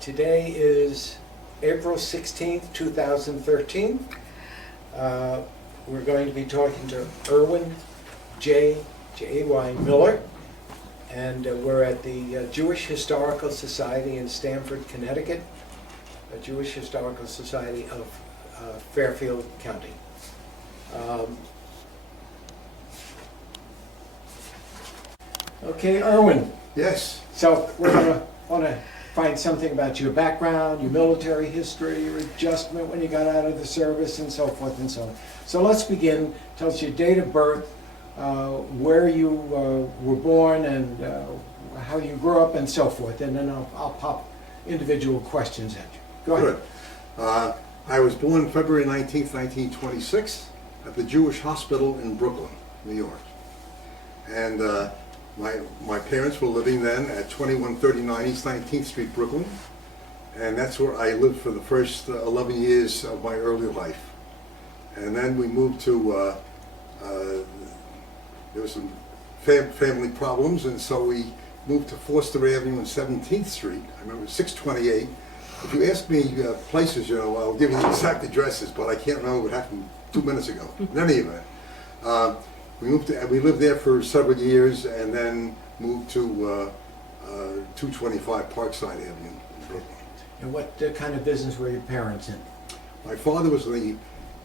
Today is April 16th, 2013. We're going to be talking to Irwin J.Y. Miller, and we're at the Jewish Historical Society in Stamford, Connecticut, a Jewish Historical Society of Fairfield County. Okay, Irwin. Yes. So we're going to want to find something about your background, your military history, your adjustment when you got out of the service, and so forth and so on. So let's begin. Tell us your date of birth, where you were born, and how you grew up, and so forth. And then I'll pop individual questions at you. Go ahead. Good. I was born February 19th, 1926 at the Jewish Hospital in Brooklyn, New York. And my parents were living then at 2139 East 19th Street, Brooklyn. And that's where I lived for the first 11 years of my early life. And then we moved to, there was some family problems, and so we moved to Foster Avenue and 17th Street. I remember 628. If you ask me places, I'll give you the exact addresses, but I can't remember what happened 2 minutes ago. In any event, we lived there for several years, and then moved to 225 Parkside Avenue in Brooklyn. And what kind of business were your parents in? My father was in the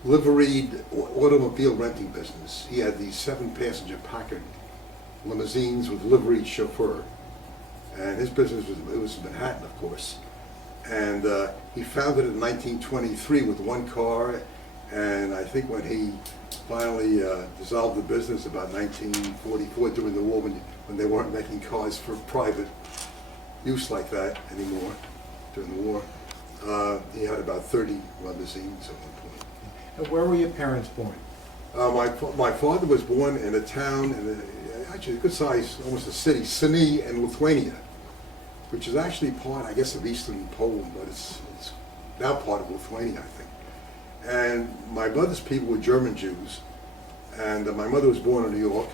liveried automobile renting business. He had these 7-passenger Packard limousines with liveried chauffeur, and his business was in Manhattan, of course. And he founded it in 1923 with one car, and I think when he finally dissolved the business about 1944 during the war, when they weren't making cars for private use like that anymore during the war, he had about 30 limousines at one point. And where were your parents born? My father was born in a town, actually a good size, almost a city, Sini in Lithuania, which is actually part, I guess, of Eastern Poland, but it's now part of Lithuania, I think. And my mother's people were German Jews, and my mother was born in New York,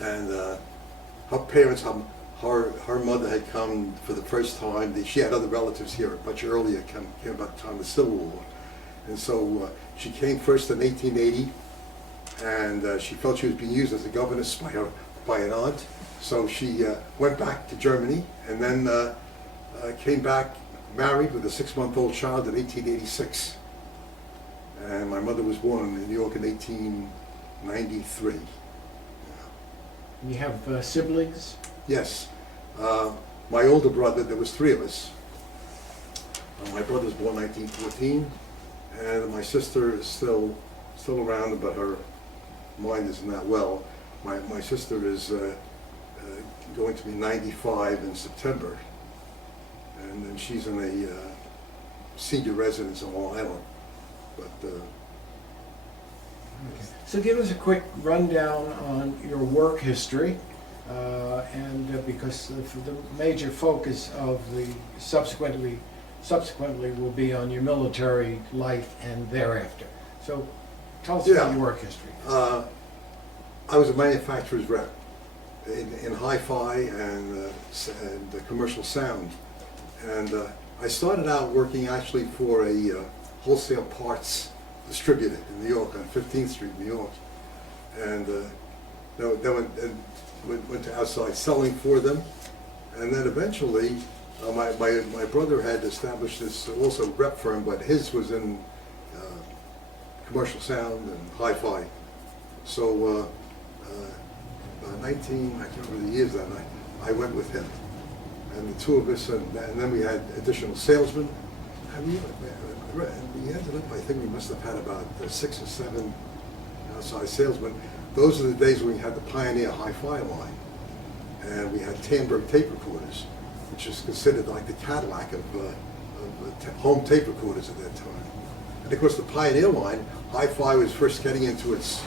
and her parents, her mother had come for the first time. She had other relatives here much earlier, came about the time of the Civil War, and so she came first in 1880, and she felt she was being used as a governess by an aunt. So she went back to Germany, and then came back married with a 6-month-old child in 1886. And my mother was born in New York in 1893. You have siblings? Yes. My older brother, there was 3 of us. My brother was born in 1914, and my sister is still around, but her mind isn't that well. My sister is going to be 95 in September, and then she's in a senior residence on Long Island. But okay. So give us a quick rundown on your work history, and because the major focus of the subsequently will be on your military life and thereafter. So tell us about your work history. I was a manufacturer's rep in hi-fi and commercial sound, and I started out working actually for a wholesale parts distributor in New York on 15th Street, New York, and then went to outside selling for them, and then eventually my brother had established this also rep firm, but his was in commercial sound and hi-fi. So 19, I can't remember the years that night, I went with him, and the 2 of us, and then we had additional salesmen. We ended up, I think we must have had about 6 or 7 outside salesmen. Those are the days when we had the Pioneer hi-fi line, and we had Tamberg tape recorders, which is considered like the Cadillac of home tape recorders at that time. And of course the Pioneer line, hi-fi was first getting into its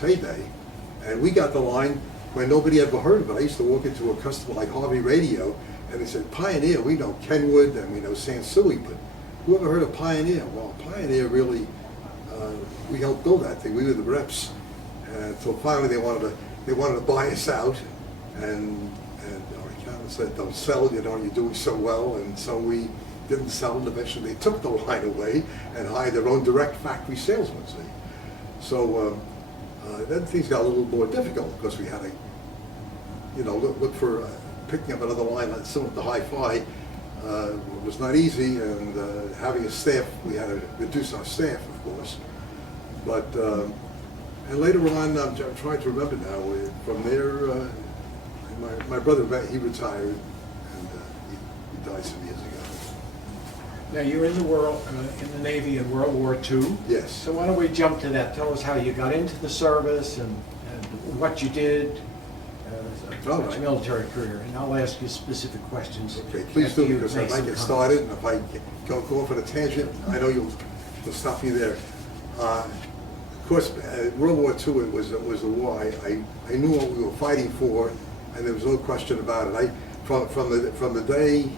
heyday, and we got the line when nobody ever heard of it. I used to walk into a customer like Harvey Radio, and they said, Pioneer, we know Kenwood and we know Sansui, but who ever heard of Pioneer? Well, Pioneer really, we helped build that thing. We were the reps. And so finally they wanted to buy us out, and I town and said, don't sell, you know, you're doing so well. And so we didn't sell, and eventually they took the line away and hired their own direct factory salesman, see. So then things got a little more difficult because we had to, you know, look for picking up another line like some of the hi-fi was not easy, and having a staff, we had to reduce our staff, of course. But, and later on, I'm trying to remember now, from there, my brother, he retired, and he died some years ago. Now, you're in the Navy in World War II. Yes. So why don't we jump to that? Tell us how you got into the service and what you did. All right. Military career, and I'll ask you specific questions. Okay, please after do, you because I make might some get comments. started, and if I go off on a tangent, I know you'll stop me there. Of course, World War II was a war. I knew what we were fighting for, and there was no question about it. From the day,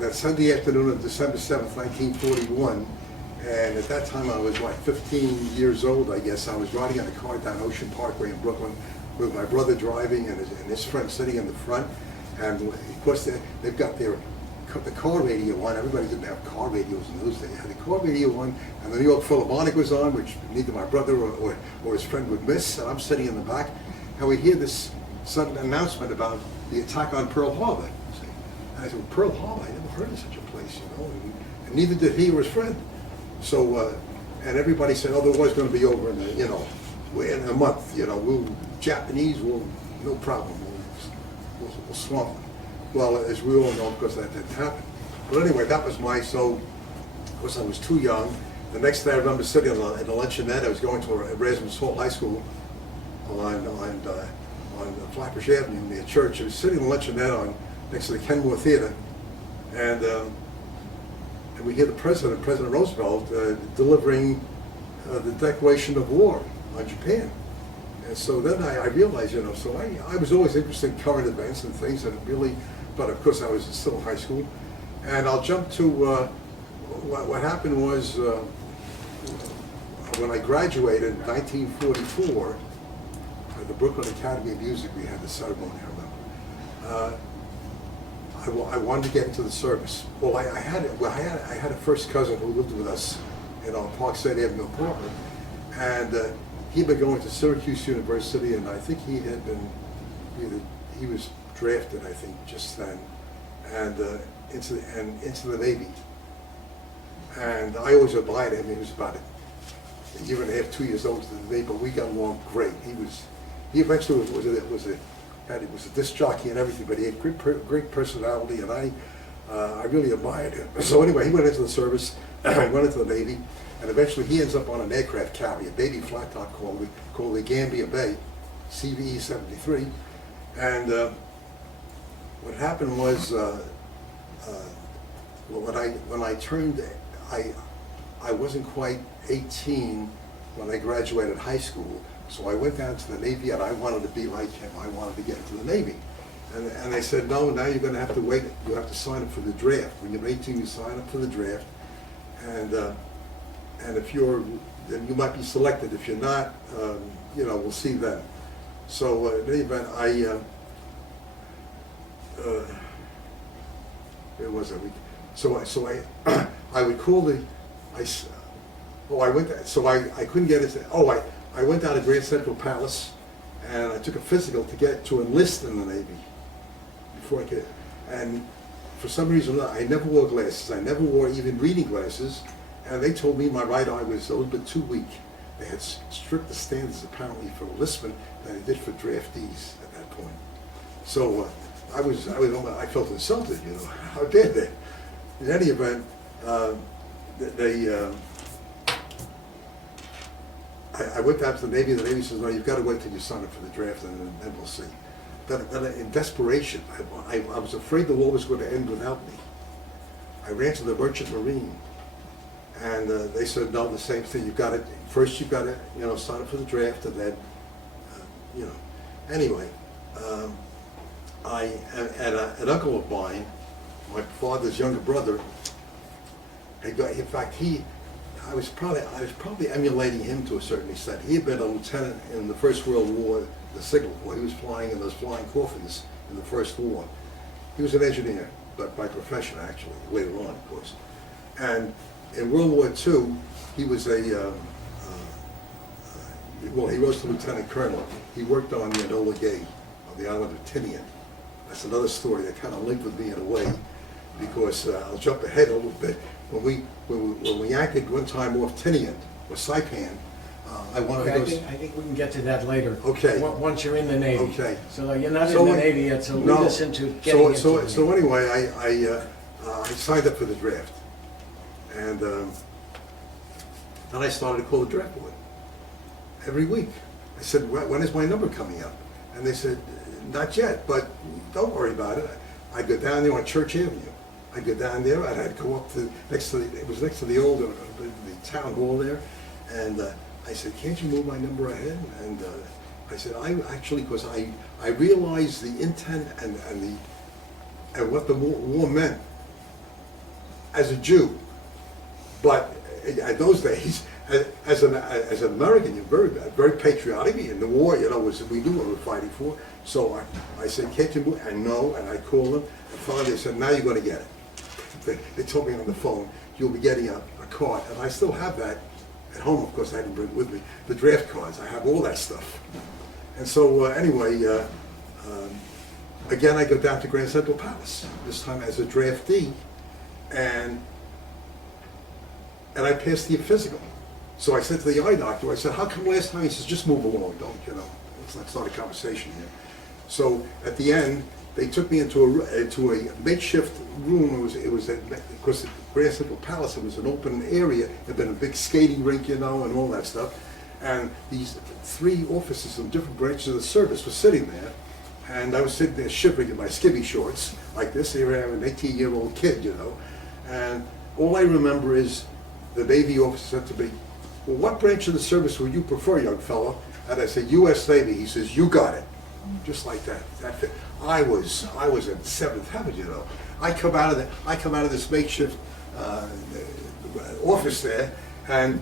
that Sunday afternoon of December 7th, 1941, and at that time I was, 15 years old, I guess. I was riding in a car down Ocean Parkway in Brooklyn with my brother driving and his friend sitting in the front. And of course, they've got the car radio on. Everybody didn't have car radios in those days. They had the car radio on, and the New York Philharmonic was on, which neither my brother or his friend would miss. And I'm sitting in the back, and we hear this sudden announcement about the attack on Pearl Harbor. And I said, well, Pearl Harbor, I never heard of such a place, you know, and neither did he or his friend. So, and everybody said, oh, the war's going to be over in, you know, in a month, you know, Japanese will, no problem, we'll swamp them. Well, as we all know, of course, that didn't happen. But anyway, that was so, of course, I was too young. The next day, I remember sitting in a luncheonette. I was going to Erasmus Hall High School on Flatbush Avenue near church. I was sitting in a luncheonette next to the Kenmore Theater, and we hear President Roosevelt, delivering the declaration of war on Japan. And so then I realized, you know, so I was always interested in current events and things, and really, but of course I was still in high school. And I'll jump to what happened was when I graduated in 1944, at the Brooklyn Academy of Music, we had the ceremony, I remember. I wanted to get into the service. Well, I had a first cousin who lived with us in our Parkside Avenue apartment, and he'd been going to Syracuse University, and I think he was drafted, I think, just then, and into the Navy. And I always admired him. He was about a year and a half, 2 years older than me, but we got along great. He eventually was a disc jockey and everything, but he had great personality, and I really admired him. So anyway, he went into the service, went into the Navy, and eventually he ends up on an aircraft carrier, a baby flat top called the Gambia Bay, CVE 73. And what happened was, when I turned, I wasn't quite 18 when I graduated high school. So I went down to the Navy, and I wanted to be like him. I wanted to get into the Navy. And they said, no, now you're going to have to wait. You have to sign up for the draft. When you're 18, you sign up for the draft. And if then you might be selected. If you're not, you know, we'll see then. So in any event, where was it? So I would call I couldn't get it. I went down to Grand Central Palace, and I took a physical to enlist in the Navy before I could. And for some reason, I never wore glasses. I never wore even reading glasses, and they told me my right eye was a little bit too weak. They had stricter standards apparently for enlistment than they did for draftees at that point. So I felt insulted. You know, how dare they? In any event, I went down to the Navy. The Navy says, no, you've got to wait till you sign up for the draft, and then we'll see. Then in desperation, I was afraid the war was going to end without me. I ran to the Merchant Marine, and they said, no, the same thing. You've got to, you know, sign up for the draft, and then, you know. Anyway, an uncle of mine, my father's younger brother, in fact, I was probably emulating him to a certain extent. He had been a lieutenant in the First World War, the Signal Corps. He was flying in those flying coffins in the First War. He was an engineer, but by profession actually, later on, of course. And in World War II, he was well, he rose to lieutenant colonel. He worked on the Enola Gay on the island of Tinian. That's another story that kind of linked with me in a way, because I'll jump ahead a little bit. When we anchored one time off Tinian or Saipan, I wanted to go. I think we can get to that later. Okay. Once you're in the Navy. Okay. So you're not in the Navy yet, so lead us into getting into the Navy. So anyway, I signed up for the draft, and then I started to call the draft board every week. I said, when is my number coming up? And they said, not yet, but don't worry about it. I'd go down there on Church Avenue. I'd go down there, and I'd go up to it was next to the old the town hall there, and I said, can't you move my number ahead? And I said, I actually, because I realized the intent and what the war meant as a Jew. But in those days, as an American, you're very patriotic. In the war, we knew what we were fighting for. So I said, can't you move? And no, and I called them, and finally they said, now you're going to get it. They told me on the phone, you'll be getting a card, and I still have that at home. Of course, I didn't bring it with me. The draft cards, I have all that stuff. And so anyway, again, I go down to Grand Central Palace, this time as a draftee, and I passed the physical. So I said to the eye doctor, I said, how come last time? He says, just move along, let's not start a conversation here. So at the end, they took me into a makeshift room. It was because at Grand Central Palace, it was an open area. There'd been a big skating rink, and all that stuff. And these 3 officers from different branches of the service were sitting there, and I was sitting there shivering in my skivvy shorts like this. Here I am, an 18-year-old kid, and all I remember is the Navy officer said to me, well, what branch of the service would you prefer, young fellow? And I said, U.S. Navy. He says, you got it. Just like that. I was in seventh heaven, I come out of this makeshift office there, and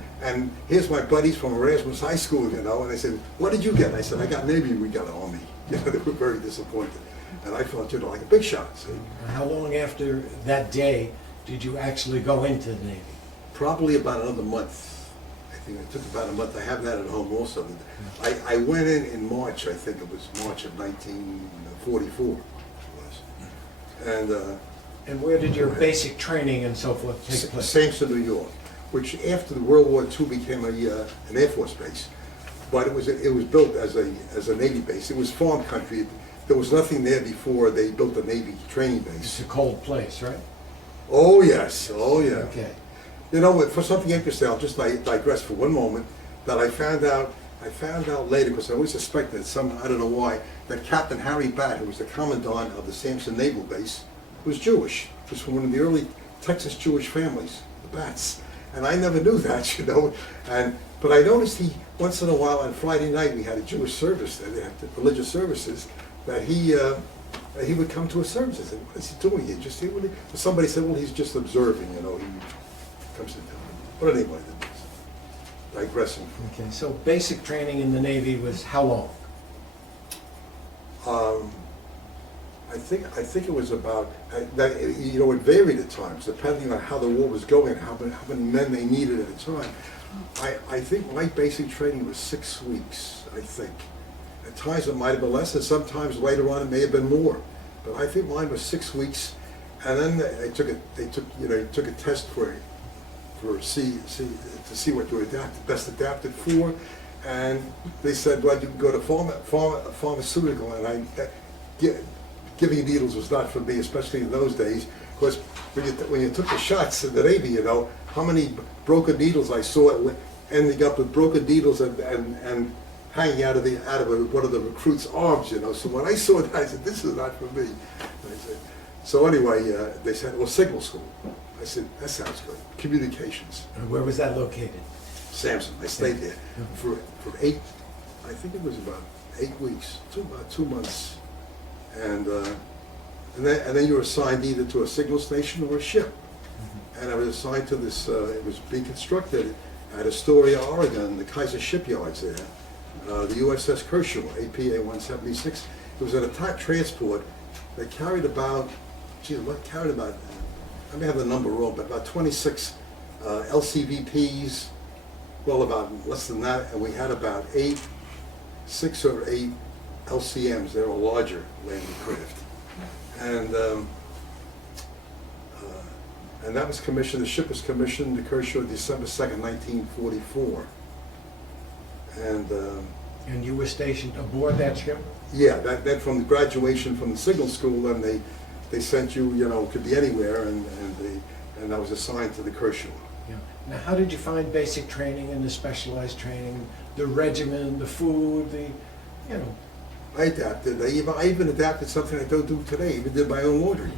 here's my buddies from Erasmus High School, and they said, what did you get? I said, I got Navy, we got Army. They were very disappointed. And I felt, like a big shot, see. How long after that day did you actually go into the Navy? Probably about another month. I think it took about a month. I have that at home also. I went in March, I think it was March of 1944. It was. And where did your basic training and so forth take place? Sampson, New York, which after the World War II became an Air Force base. But it was built as a Navy base. It was farm country. There was nothing there before they built a Navy training base. It's a cold place, right? Oh yes, oh yeah. Okay. For something interesting, I'll just digress for one moment, that I found out later, because I always suspected I don't know why, that Captain Harry Batt, who was the commandant of the Sampson Naval Base, was Jewish. He was from one of the early Texas Jewish families, the Batts. And I never knew that, but I noticed once in a while on Friday night, we had a Jewish service there, they had the religious services, that he would come to a service. I said, what is he doing? Somebody said, well, he's just observing, he comes to town. But anyway, digressing. Okay, so basic training in the Navy was how long? I think it was about that. It varied at times depending on how the war was going, how many men they needed at a time. I think my basic training was 6 weeks. I think at times it might have been less, and sometimes later on it may have been more. But I think mine was 6 weeks, and then they took a test to see what you were best adapted for, and they said, well, you can go to pharmaceutical, and giving needles was not for me, especially in those days, because when you took the shots in the Navy, how many broken needles I saw ending up with broken needles and hanging out of one of the recruits' arms, So when I saw that, I said, this is not for me. So anyway, they said, well, signal school. I said, that sounds good. Communications. And where was that located? Sampson. I stayed there for 8, I think it was about 8 weeks, about 2 months. And then you were assigned either to a signal station or a ship. And I was assigned to this, it was being constructed at Astoria, Oregon, the Kaiser shipyards there. The USS Kershaw, APA 176. It was an attack transport that carried about what counted about, I may have the number wrong, but about 26 LCVPs, well, about less than that, and we had about 6 or 8 LCMs. They were larger landing craft. And that was commissioned, the ship was commissioned to Kershaw December 2nd, 1944. And you were stationed aboard that ship? Yeah, that from the graduation from the signal school, and they sent you, could be anywhere, and I was assigned to the Kershaw. Yeah. Now, how did you find basic training and the specialized training, the regimen, the food, I adapted. I even adapted something I don't do today. I even did my own laundry.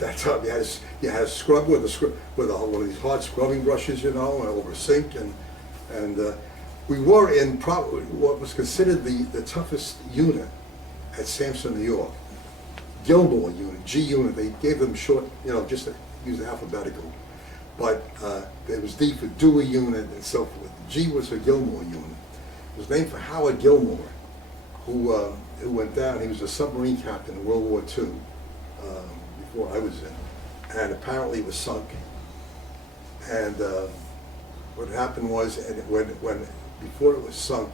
That's how you had to scrub with one of these hard scrubbing brushes, over a sink, and we were in what was considered the toughest unit at Sampson, New York. Gilmore unit, G unit. They gave them short, just to use the alphabetical. But there was D for Dewey unit and so forth. G was for Gilmore unit. It was named for Howard Gilmore, who went down. He was a submarine captain in World War II before I was in, and apparently was sunk. And what happened was, when before it was sunk,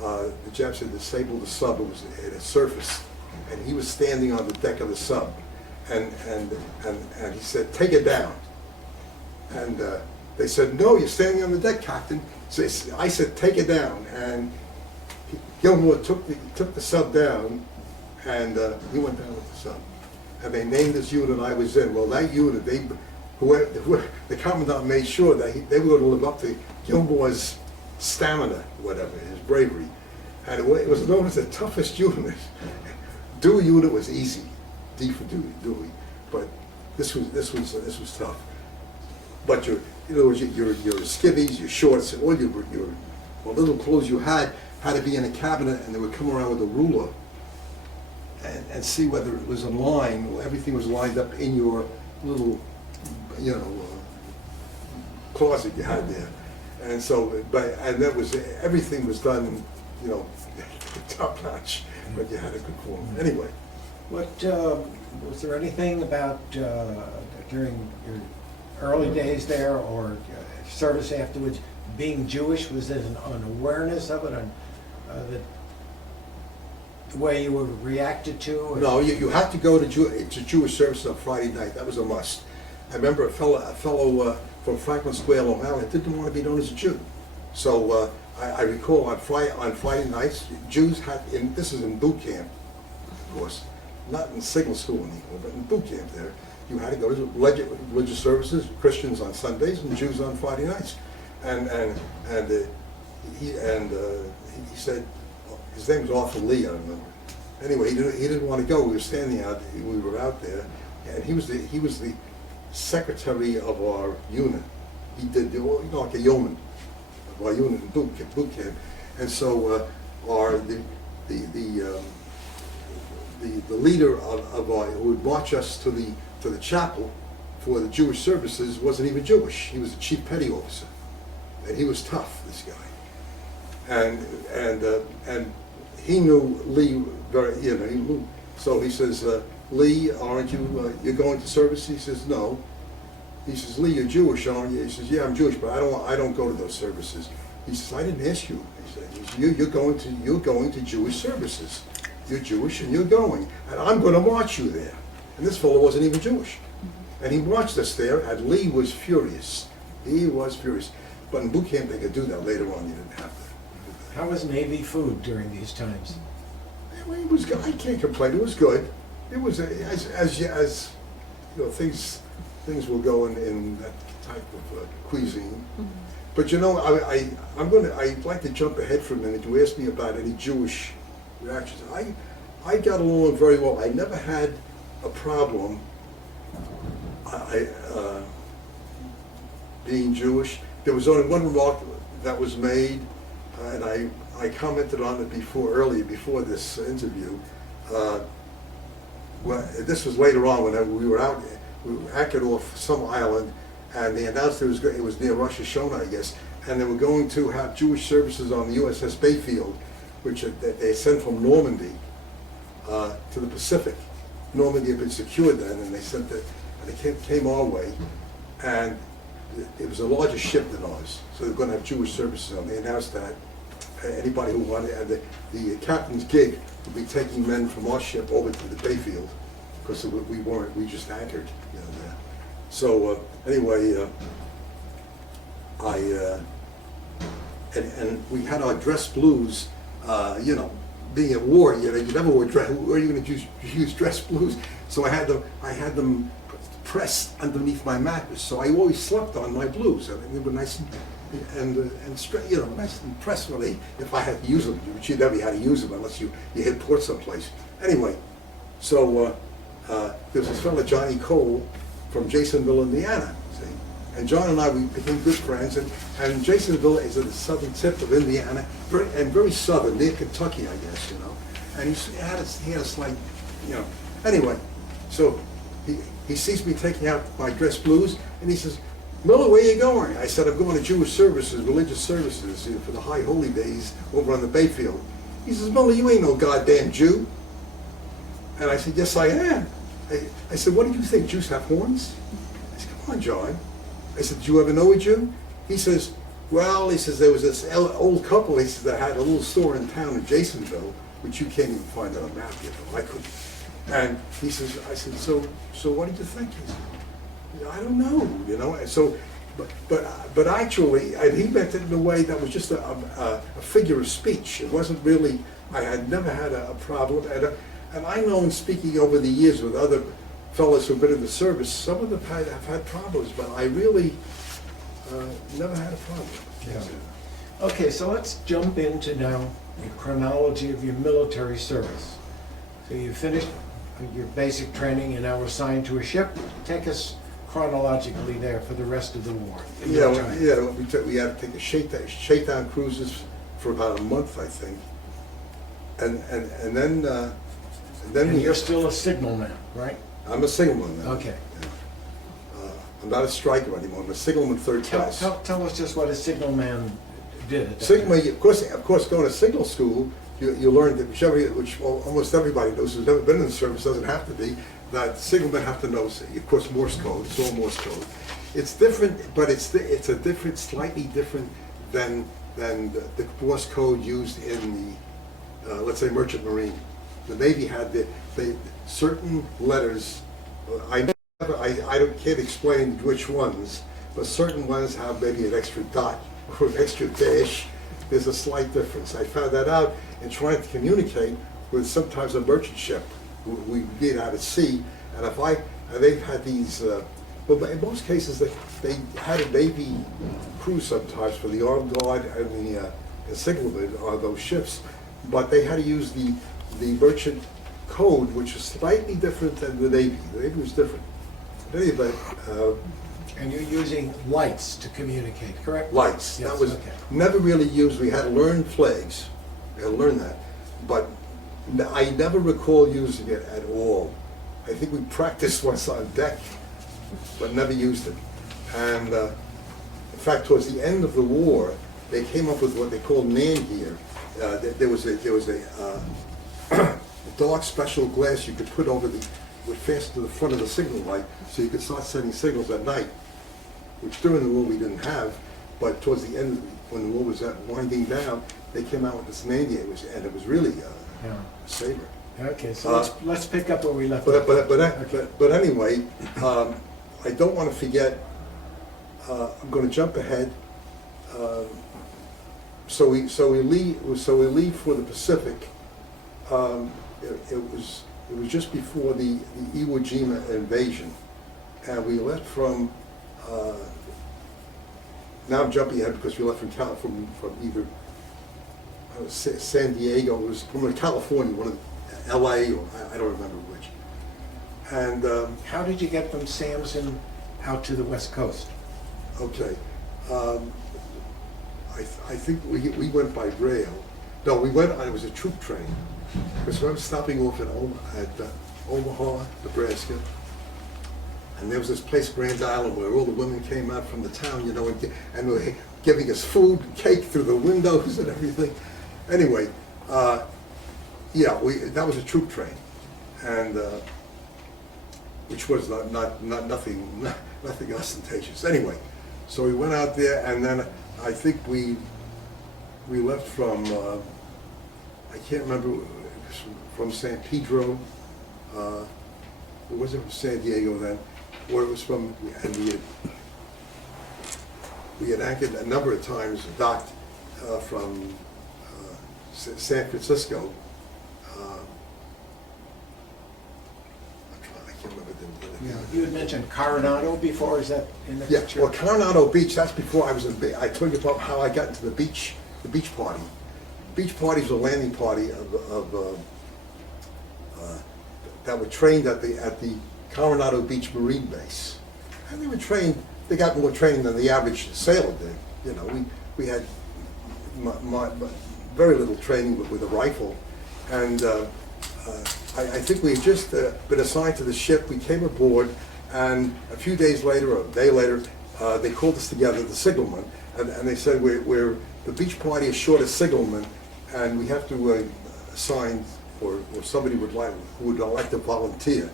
the Japs had disabled the sub. It had surfaced, and he was standing on the deck of the sub, and he said, "Take it down." And they said, "No, you're standing on the deck, Captain." So I said, "Take it down," and Gilmore took the sub down, and he went down with the sub. And they named this unit I was in. Well, that unit, the commandant made sure that they were going to live up to Gilmore's stamina, whatever, his bravery. And it was known as the toughest unit. Dewey unit was easy, D for Dewey, but this was tough. But your skivvies, your shorts, and all your little clothes you had to be in a cabinet, and they would come around with a ruler and see whether it was in line, or everything was lined up in your little, closet you had there. And so, that was, everything was done, top notch, but you had a good form. Anyway. What, was there anything about, during your early days there, or service afterwards, being Jewish? Was there an awareness of it, the way you were reacted to? Or? No, you had to go to Jewish service on Friday night. That was a must. I remember a fellow from Franklin Square, Long Island, didn't want to be known as a Jew. So I recall on Friday nights, Jews had, this is in boot camp, of course, not in signal school anymore, but in boot camp there, you had to go to religious services, Christians on Sundays and Jews on Friday nights. And he said, his name was Arthur Lee, I remember. Anyway, he didn't want to go. We were out there, and he was the secretary of our unit. He did like a yeoman of our unit in boot camp. And so the leader of our, who would march us to the chapel for the Jewish services, wasn't even Jewish. He was the chief petty officer, and he was tough, this guy. And he knew Lee very, he knew. So he says, "Lee, aren't you? You're going to service?" He says, "No." He says, "Lee, you're Jewish, aren't you?" He says, "Yeah, I'm Jewish, but I don't go to those services." He says, "I didn't ask you." He said, "You're going to Jewish services. You're Jewish and you're going, and I'm going to march you there." And this fellow wasn't even Jewish, and he marched us there. And Lee was furious. He was furious. But in boot camp they could do that. Later on, you didn't have to. How was Navy food during these times? It was good. I can't complain. It was good. It was as things will go in that type of cuisine. Mm-hmm. But I'd like to jump ahead for a minute. You asked me about any Jewish reactions. I got along very well. I never had a problem. Being Jewish. There was only one remark that was made, and I commented on it earlier before this interview. This was later on when we were anchored off some island, and they announced it was near Rosh Hashanah, I guess, and they were going to have Jewish services on the USS Bayfield, which they sent from Normandy to the Pacific. Normandy had been secured then, and they sent the, and they came our way, and it was a larger ship than ours, so they're going to have Jewish services on. They announced that anybody who wanted, and the captain's gig would be taking men from our ship over to the Bayfield, because we weren't, we just anchored, you know, there. So anyway, and we had our dress blues, you know, being at war, you know, you never wore dress, where are you going to use dress blues? So I had them pressed underneath my mattress, so I always slept on my blues. I mean, they were nice and straight, you know, nice and pressed really, if I had to use them, but you never had to use them unless you hit port someplace. Anyway, so there's this fella, Johnny Cole, from Jasonville, Indiana, see? And John and I, we became good friends, and Jasonville is at the southern tip of Indiana, very southern, near Kentucky, I guess, you know. And he had a slight, you know, anyway, so he sees me taking out my dress blues, and he says, "Miller, where you going?" I said, "I'm going to Jewish services, religious services, you know, for the high holy days over on the Bayfield." He says, "Miller, you ain't no goddamn Jew." And I said, "Yes, I am." I said, "What do you think, Jews have horns?" I said, "Come on, John." I said, "Did you ever know a Jew?" He says, "Well," he says, "there was this old couple," he says, "that had a little store in town in Jasonville, which you can't even find on a map, you know, I couldn't." And he says, I said, so what did you think? He said, "I don't know, you know." And so, but actually, and he meant it in a way that was just a figure of speech. It wasn't really, I had never had a problem. And I know in speaking over the years with other fellows who've been in the service, some of them have had problems, but I really never had a problem. Yeah. Okay, so let's jump into now the chronology of your military service. So you finished your basic training, you're now assigned to a ship. Take us chronologically there for the rest of the war. Yeah, we had to take a shakedown cruises for about a month, I think, and then And you're still a signalman, right? I'm a signalman now. Okay. Yeah. I'm not a striker anymore. I'm a signalman third class. Tell us just what a signalman did. At that Signalman, time. of course, going to signal school, you learn that which almost everybody knows who's never been in the service, doesn't have to be, that signalmen have to know, of course, Morse code. It's all Morse code. It's different, but it's slightly different than the Morse code used in the let's say Merchant Marine. The Navy had the certain letters. I can't explain which ones, but certain ones have maybe an extra dot or an extra dash. There's a slight difference. I found that out in trying to communicate with sometimes a merchant ship we get out at sea, and they've had these. Well, in most cases they had a Navy crew sometimes for the armed guard and the signalmen on those ships, but they had to use the merchant code, which is slightly different than the Navy. The Navy was different. But anyway, and you're using lights to communicate, correct? lights. Yes, That was okay. never really used. We had to learn flags. We had to learn that. But I never recall using it at all. I think we practiced once on deck, but never used it. And in fact, towards the end of the war, they came up with what they called man gear. There was a dark special glass you could put over would fasten to the front of the signal light, so you could start sending signals at night, which during the war we didn't have, but towards the end, when the war was winding down, they came out with this man gear, and it was really Yeah. a saver. Okay, so let's pick up where we left off. But anyway, I don't want to forget. I'm going to jump ahead. So we leave for the Pacific. It was just before the Iwo Jima invasion, and we left from. Now I'm jumping ahead because we left from either San Diego. It was from California, one of L.A. or I don't remember which. And How did you get from Samson out to the West Coast? okay, I think we went by rail. No, we went. It was a troop train. Because I was stopping off at Omaha, Nebraska, and there was this place, Grand Island, where all the women came out from the town, you know, and were giving us food and cake through the windows and everything. Anyway, yeah, that was a troop train, and which was nothing ostentatious. Anyway, so we went out there, and then I think we left from I can't remember, it was from San Pedro, or was it from San Diego then, or it was from, and we had anchored a number of times, docked from San Francisco. I can't remember the You had mentioned Coronado before, is that in the Yeah, picture? well, Coronado Beach, that's before I was in, I told you about how I got into the beach party. Beach party was a landing party that were trained at the Coronado Beach Marine Base. And they were trained, they got more training than the average sailor did. You know, we had very little training with a rifle. And I think we had just been assigned to the ship. We came aboard, and a few days later, or a day later, they called us together, the signalman, and they said, we're the beach party is short a signalman, and we have to assign, or somebody who would like to volunteer.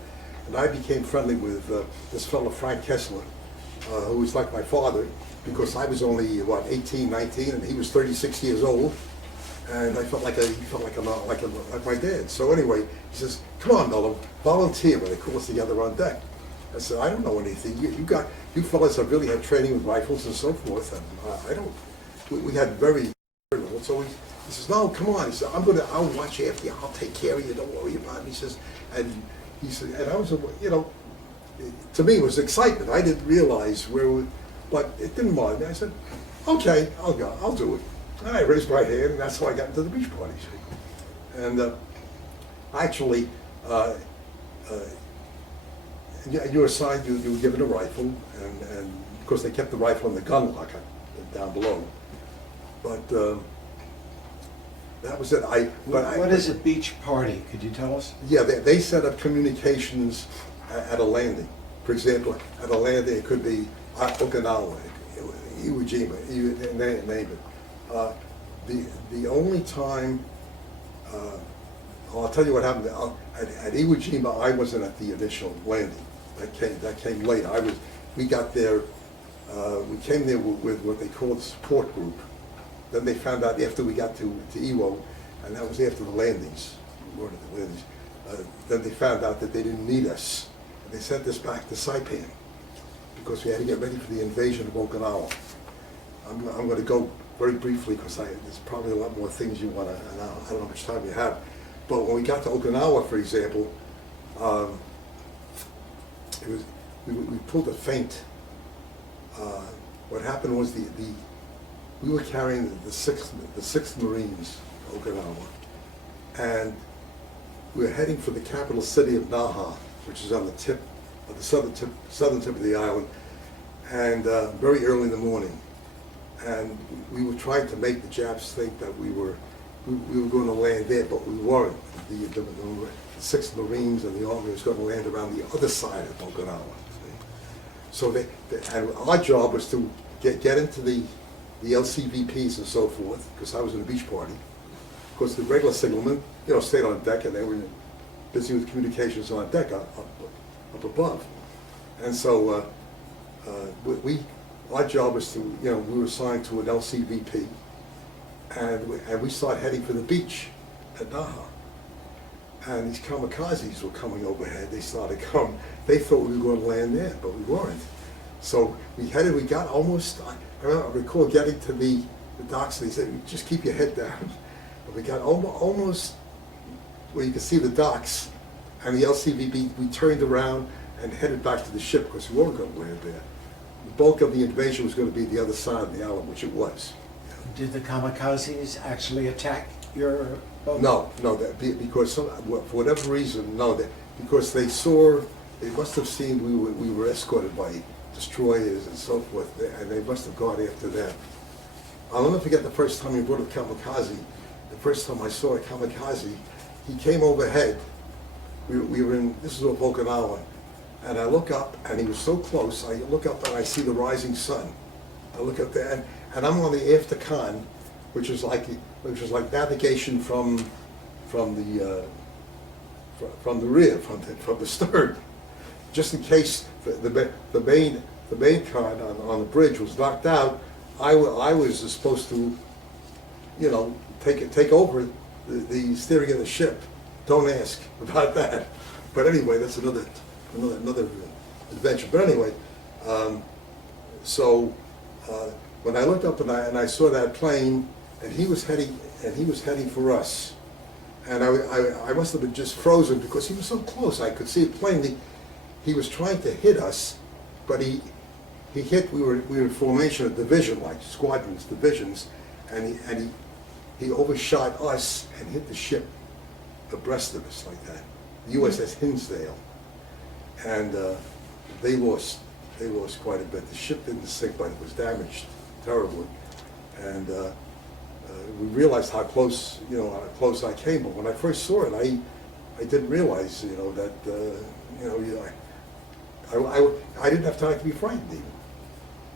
And I became friendly with this fellow, Frank Kessler, who was like my father, because I was only, 18, 19, and he was 36 years old. And I felt like my dad. So anyway, he says, "Come on, Miller, volunteer." When they call us together on deck, I said, "I don't know anything. You fellas have really had training with rifles and so forth, and I don't." We had very little. So he says, "No, come on." He said, "I'll watch after you. I'll take care of you. Don't worry about it." He says, and I was, to me it was excitement. I didn't realize but it didn't bother me. I said, "Okay, I'll go. I'll do it." And I raised my hand, and that's how I got into the beach party. And actually, you were assigned, you were given a rifle, and of course they kept the rifle in the gun locker down below. But that was it. What is a beach party? Could you tell us? Yeah, they set up communications at a landing. For example, at a landing, it could be Okinawa, Iwo Jima, you name it. The only time, I'll tell you what happened. At Iwo Jima, I wasn't at the initial landing. That came later. We got there, we came there with what they call the support group. Then they found out after we got to Iwo, and that was after the landings, then they found out that they didn't need us. And they sent us back to Saipan because we had to get ready for the invasion of Okinawa. I'm going to go very briefly because there's probably a lot more things you want to, and I don't know how much time you have. But when we got to Okinawa, for example, we pulled a feint. What happened was we were carrying the 6th Marines, Okinawa, and we were heading for the capital city of Naha, which is on the tip of the southern tip of the island, and very early in the morning. And we were trying to make the Japs think that we were going to land there, but we weren't. The 6th Marines and the Army was going to land around the other side of Okinawa. So and our job was to get into the LCVPs and so forth, because I was in a beach party. Of course, the regular signalmen, stayed on deck, and they were busy with communications on deck up above. And so our job was to, we were assigned to an LCVP, and we started heading for the beach at Naha. And these kamikazes were coming overhead. They started coming. They thought we were going to land there, but we weren't. So we got almost, I recall getting to the docks, and they said, "Just keep your head down." But we got almost where you could see the docks, and the LCVP, we turned around and headed back to the ship because we weren't going to land there. The bulk of the invasion was going to be the other side of the island, which it was. Did the kamikazes actually attack your boat? No, because for whatever reason, because they must have seen we were escorted by destroyers and so forth, and they must have gone after them. I'll never forget the first time we brought a kamikaze. The first time I saw a kamikaze, he came overhead. We were in, this is off Okinawa, and I look up, and he was so close. I look up and I see the rising sun. I look up there, and I'm on the after con, which was like navigation from the rear, from the stern. just in case the main con on the bridge was knocked out, I was supposed to, you know, take over the steering of the ship. Don't ask about that. But anyway, that's another adventure. But anyway, so when I looked up and I saw that plane, and he was heading for us, and I must have been just frozen because he was so close. I could see it plainly. He was trying to hit us, but he hit. We were in formation of division, like squadrons, divisions, and he overshot us and hit the ship abreast of us like that, the USS Hinsdale, and they lost quite a bit. The ship didn't sink, but it was damaged terribly, and we realized how close I came. But when I first saw it, I didn't realize, that I didn't have time to be frightened even.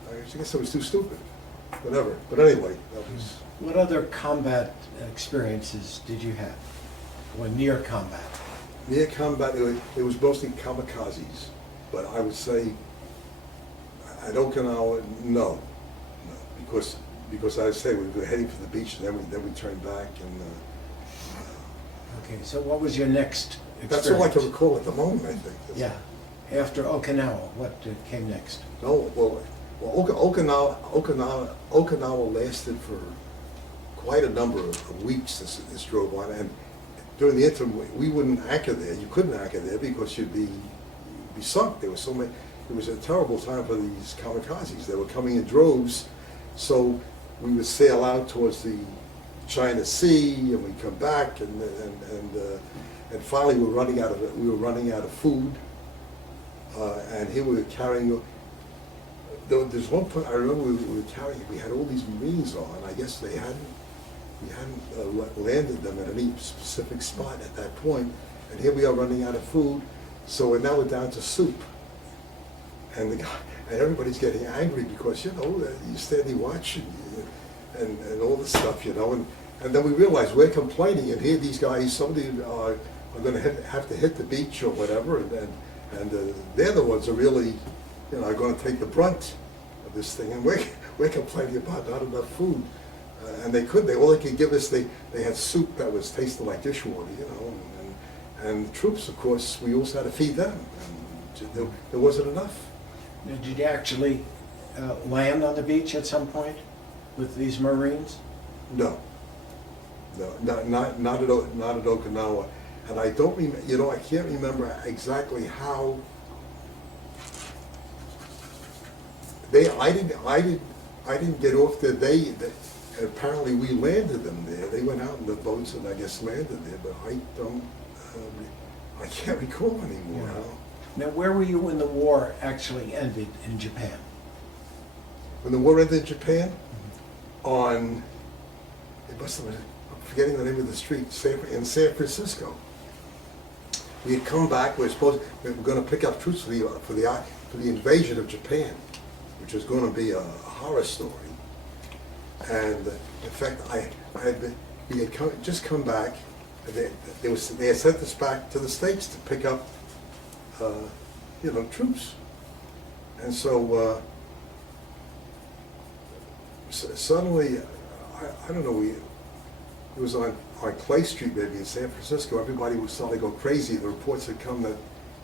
I guess I was too stupid. Whatever. But anyway, that was. What other combat experiences did you have? Or near combat? Near combat, it was mostly kamikazes. But I would say at Okinawa, no. Because I say we were heading for the beach, and then we turned back, and. Okay, so what was your next experience? That's all I can recall at the moment, I think. Yeah. After Okinawa, what came next? No, well, Okinawa lasted for quite a number of weeks. This drove on, and during the interim, we wouldn't anchor there. You couldn't anchor there because you'd be sunk. There was so many. It was a terrible time for these kamikazes. They were coming in droves, so we would sail out towards the China Sea, and we'd come back, and finally we were running out of food, and here we were carrying. There's one point I remember we had all these Marines on. I guess we hadn't landed them at any specific spot at that point, and here we are running out of food. So now we're down to soup, and everybody's getting angry because you're standing watching and all this stuff, and then we realize we're complaining, and here these guys, somebody are going to have to hit the beach or whatever, and they're the ones who really, are going to take the brunt of this thing, and we're complaining about not enough food, and all they could give us, they had soup that was tasting like dishwater, and the troops, of course, we also had to feed them, and there wasn't enough. Did you actually land on the beach at some point with these Marines? No, not at Okinawa, and I don't remember. I can't remember exactly how. I didn't get off there. Apparently we landed them there. They went out in the boats and I guess landed there, but I can't recall anymore. Yeah. Now, where were you when the war actually ended in Japan? When the war ended in Japan, I'm forgetting the name of the street, in San Francisco. We had come back. We were going to pick up troops for the invasion of Japan, which was going to be a horror story. And in fact, we had just come back. And they had sent us back to the States to pick up, troops. And so suddenly, I don't know, it was on Clay Street maybe in San Francisco. Everybody was starting to go crazy. The reports had come that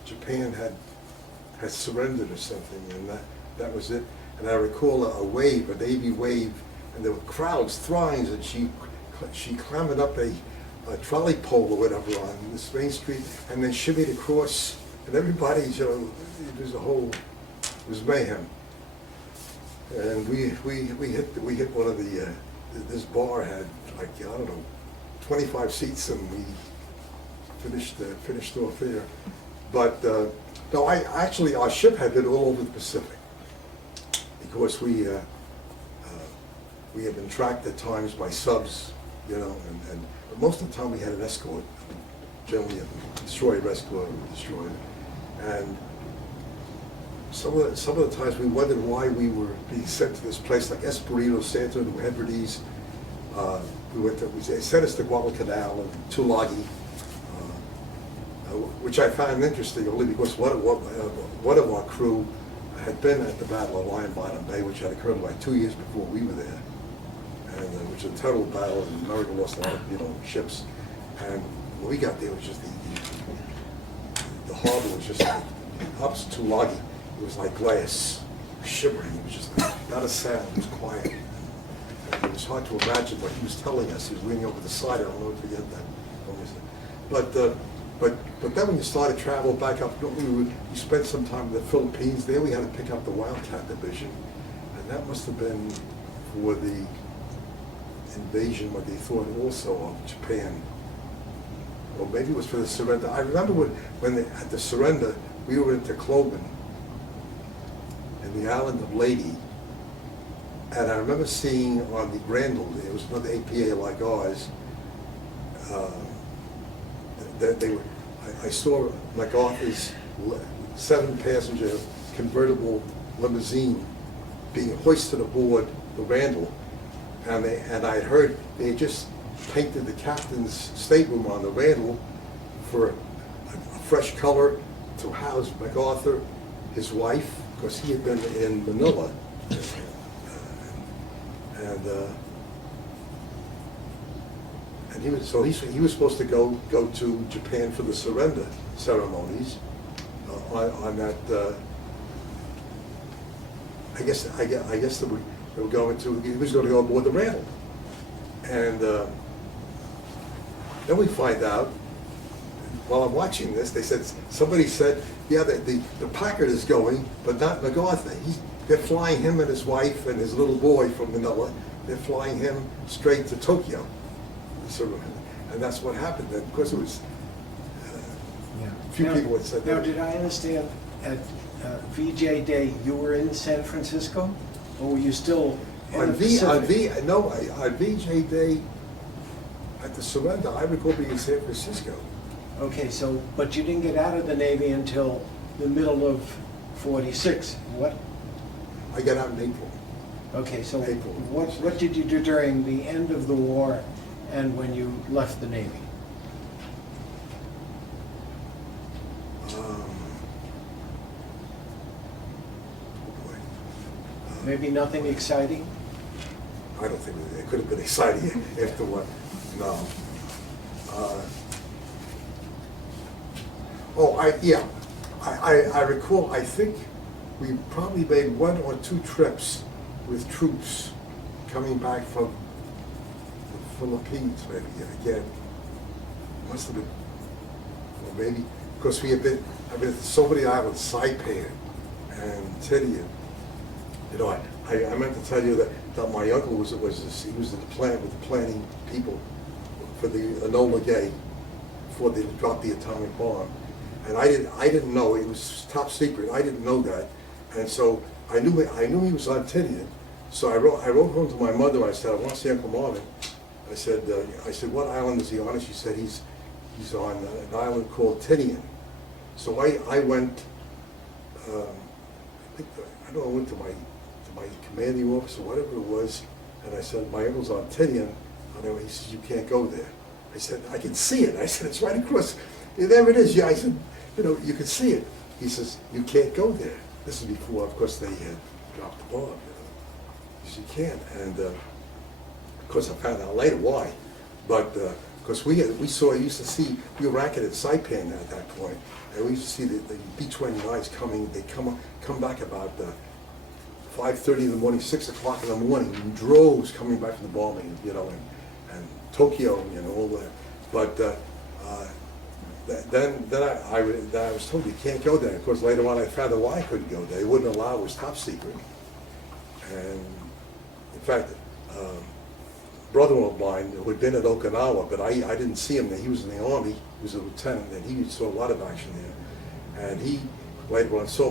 Japan had surrendered or something, and that was it. And I recall a Navy wave, and there were crowds, throngs, and she clambered up a trolley pole or whatever on this main street, and then shimmied across, and everybody, it was mayhem. And we hit one of this bar had, like, I don't know, 25 seats, and we finished off there. But no, our ship had been all over the Pacific, because we had been tracked at times by subs, but most of the time we had an escort, generally a destroyer escort, and some of the times we wondered why we were being sent to this place like Espiritu Santo, New Hebrides. They sent us to Guadalcanal and Tulagi. which I found interesting only because one of our crew had been at the Battle of Lion Bottom Bay, which had occurred like 2 years before we were there, and which was a terrible battle, and America lost a lot of ships. And when we got there, it was just the harbor was just like, ups too loggy. It was like glass, shivering. It was just not a sound. It was quiet. And it was hard to imagine what he was telling us. He was leaning over the side. I don't know if you get that. But then when you started travel back up, you spent some time in the Philippines. There we had to pick up the Wildcat Division, and that must have been for the invasion, what they thought also of Japan. Or maybe it was for the surrender. I remember when at the surrender, we were into Cloven in the island of Leyte, and I remember seeing on the Grandel, there was another APA like ours, that they were, I saw MacArthur's 7-passenger convertible limousine being hoisted aboard the Randall, and I had heard they had just painted the captain's stateroom on the Randall for a fresh color to house MacArthur, his wife, because he had been in Manila, and he was supposed to go to Japan for the surrender ceremonies on that. I guess they were going to. He was going to go aboard the Randall, and then we find out while I'm watching this. Somebody said, yeah, the Packard is going, but not MacArthur. They're flying him and his wife and his little boy from Manila. They're flying him straight to Tokyo. And that's what happened. And of course, it was a few people had said that. Now, that. did I understand at VJ Day you were in San Francisco, or were you still in the Pacific? On VJ Day at the surrender, I recall being in San Francisco. Okay, but you didn't get out of the Navy until the middle of '46. What? I got out in April. Okay, so April. what did you do during the end of the war and when you left the Navy? Oh boy. Maybe nothing exciting? I don't think it could have been exciting after what. No. I recall. I think we probably made 1 or 2 trips with troops coming back from the Philippines. Maybe again, must have been, or maybe because we had been. I've been to so many islands, Saipan and Tinian. You know, I meant to tell you that my uncle he was in the plant with the planning people for the Enola Gay before they dropped the atomic bomb, and I didn't know, it was top secret. I didn't know that, and so I knew he was on Tinian. So I wrote home to my mother. I said, I want to see Uncle Marvin. I said what island is he on? And she said he's on an island called Tinian. So I went. I went to my commanding officer, whatever it was, and I said, my uncle's on Tinian. And he says, you can't go there. I said, I can see it. I said, it's right across. There it is. Yeah, I said, you can see it. He says, you can't go there. This is before, of course, they had dropped the bomb. He said, you can't. And of course, I found out later why. But because we used to see, we were racking at Saipan at that point, and we used to see the B-29s coming. They come back about 5:30 in the morning, 6 o'clock in the morning, in droves coming back from the bombing, and Tokyo, all that. But then I was told you can't go there. Of course, later on I found out why I couldn't go there. They wouldn't allow. It was top secret. And in fact, brother of mine who had been at Okinawa, but I didn't see him there. He was in the Army. He was a lieutenant, and he saw a lot of action there. And he later on saw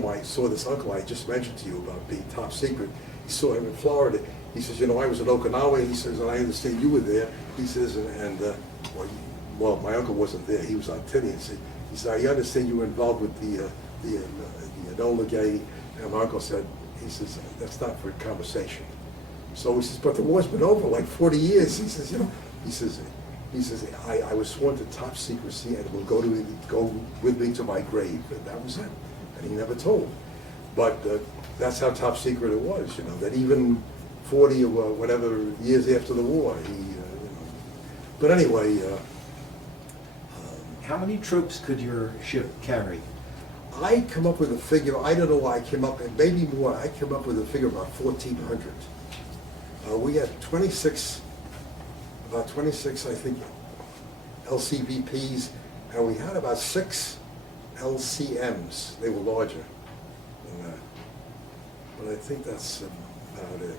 this uncle I just mentioned to you about being top secret. He saw him in Florida. He says, I was at Okinawa. He says, and I understand you were there. He says, well, my uncle wasn't there. He was on Tinian. He said, I understand you were involved with the Enola Gay. And my uncle said, he says, that's not for conversation. So he says, but the war's been over like 40 years. He says, He says, I was sworn to top secrecy and will go with me to my grave. And that was it. And he never told. But that's how top secret it was, you know, that even 40 or whatever years after the war, he, you know. But anyway. How many troops could your ship carry? I come up with a figure, I don't know why I came up, and maybe more, I came up with a figure about 1,400. We had about 26, I think, LCVPs, and we had about 6 LCMs. They were larger than that. But I think that's about it.